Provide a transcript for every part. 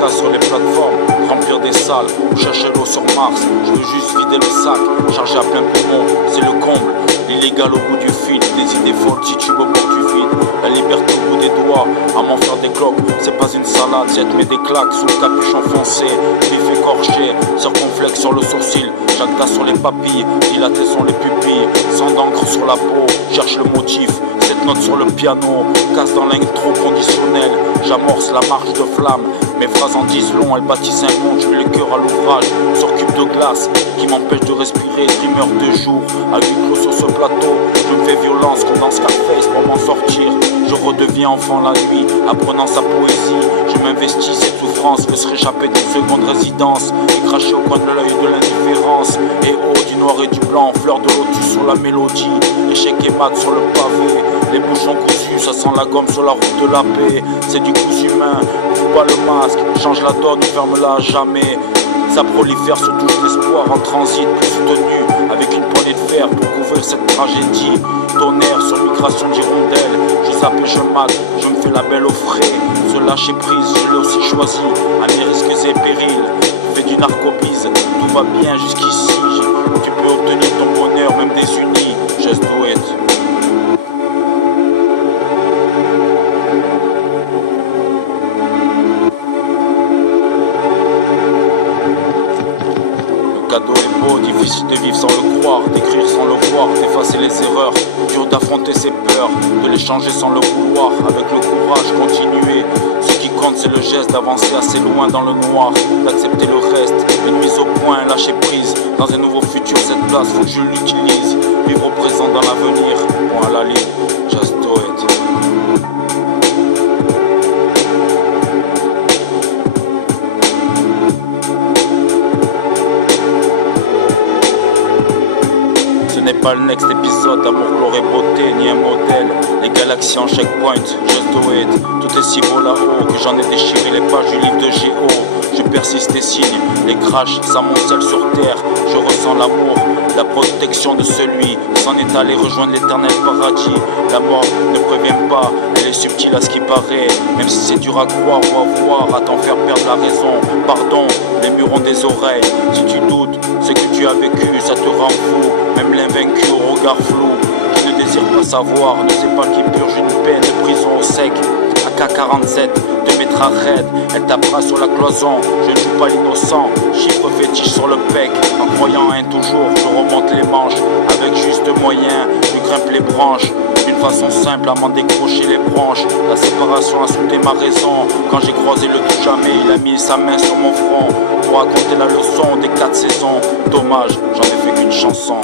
podcasts sur les plateformes, remplir des salles, ou chercher l'eau sur Mars. Je veux juste vider le sac, charger à plein poumon, c'est le comble. L'illégal au bout du fil, des idées folles, titubes au bord du vide. La liberté au bout des doigts, à m'en faire des cloques. C'est pas une salade, c'est met des claques sous le capuchon foncé. Vif écorché, circonflexe sur le sourcil. Jacta sur les papilles, dilatées sont les pupilles. Sang d'encre sur la peau, cherche le motif. Cette note sur le piano, casse dans l'intro conditionnel. J'amorce la marche de flamme. Mes phrases en disent long, elles bâtissent un monde. Je mets le cœur à l'ouvrage, sur cube de glace qui m'empêche de respirer. Dreamer de jour, à huis clos sur ce plateau. Je me fais violence comme dans Scarface pour m'en sortir. Je redeviens enfant la nuit, apprenant sa poésie. Je m'investis, cette souffrance me serait échappée d'une seconde résidence. Et craché au coin de l'œil de l'indifférence. Et haut du noir et du blanc, fleur de lotus sur la mélodie. Échec et mat sur le pavé. Les bouchons cousus, ça sent la gomme sur la route de la paix. C'est du cousu humain, fous pas le masque. Change la donne ou ferme-la à jamais. Ça prolifère sous touche l'espoir en transit, plus soutenu avec une poignée de fer pour couvrir cette tragédie. Tonnerre sur migration d'hirondelles, je zappe et je mate, je me fais la belle au frais. Se lâcher prise, je l'ai aussi choisi, à mes risques et périls. Je fais du narcobise, tout va bien jusqu'ici. Tu peux obtenir ton bonheur même désunis, just do it. Le cadeau est beau, difficile de vivre sans le croire, d'écrire sans le voir, d'effacer les erreurs, dur d'affronter ses peurs, de les changer sans le vouloir, avec le courage, continuer. Ce qui compte c'est le geste d'avancer assez loin dans le noir, d'accepter le reste, une mise au point, lâcher prise, dans un nouveau futur cette place faut que je l'utilise, vivre au présent dans l'avenir, point à la ligne, just do it. Ce n'est pas le next épisode d'amour, gloire et beauté, ni un modèle. Les galaxies en checkpoint, just do it. Tout est si beau là-haut que j'en ai déchiré les pages du livre de Géo. Je persiste et signe, les crashs s'amoncellent sur terre. Je ressens l'amour, la protection de celui qui s'en est allé rejoindre l'éternel paradis. La mort ne prévient pas, elle est subtile à ce qui paraît. Même si c'est dur à croire ou à voir, à t'en faire perdre la raison. Pardon, les murs ont des oreilles. Si tu doutes, ce que tu as vécu, ça te rend fou. Même l'invaincu au regard flou, qui ne désire pas savoir, ne sait pas qui purge une peine de prison au sec. AK-47 te mettra raide, elle tapera sur la cloison. Je ne joue pas l'innocent, chiffre fétiche sur le pec. En croyant un toujours, je remonte les manches. Avec juste moyen, je grimpe les branches. D'une façon simple à m'en décrocher les branches. La séparation a soudé ma raison. Quand j'ai croisé le tout jamais, il a mis sa main sur mon front pour raconter la leçon des 4 saisons. Dommage, j'en ai fait qu'une chanson.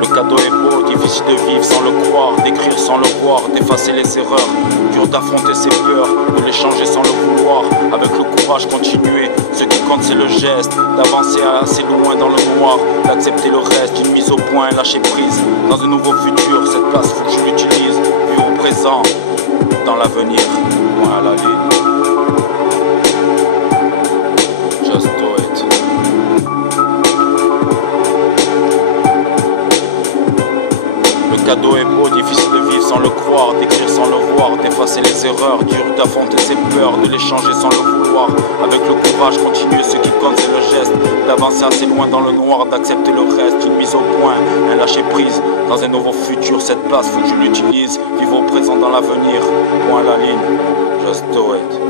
Le cadeau est beau, difficile de vivre sans le croire, d'écrire sans le voir, d'effacer les erreurs. Dur d'affronter ses peurs, de les changer sans le vouloir. Avec le courage continuer, ce qui compte c'est le geste. D'avancer assez loin dans le noir, d'accepter le reste. Une mise au point, lâcher prise. Dans un nouveau futur, cette place faut que je l'utilise. Vivre au présent, dans l'avenir, point à la ligne. Just do it. Le cadeau est beau, difficile de vivre sans le croire, d'écrire sans le voir, d'effacer les erreurs, dur d'affronter ses peurs, de les changer sans le vouloir. Avec le courage, continuer, ce qui compte c'est le geste, d'avancer assez loin dans le noir, d'accepter le reste, une mise au point, un lâcher prise. Dans un nouveau futur, cette place faut que je l'utilise, vivre au présent dans l'avenir, point à la ligne, just do it.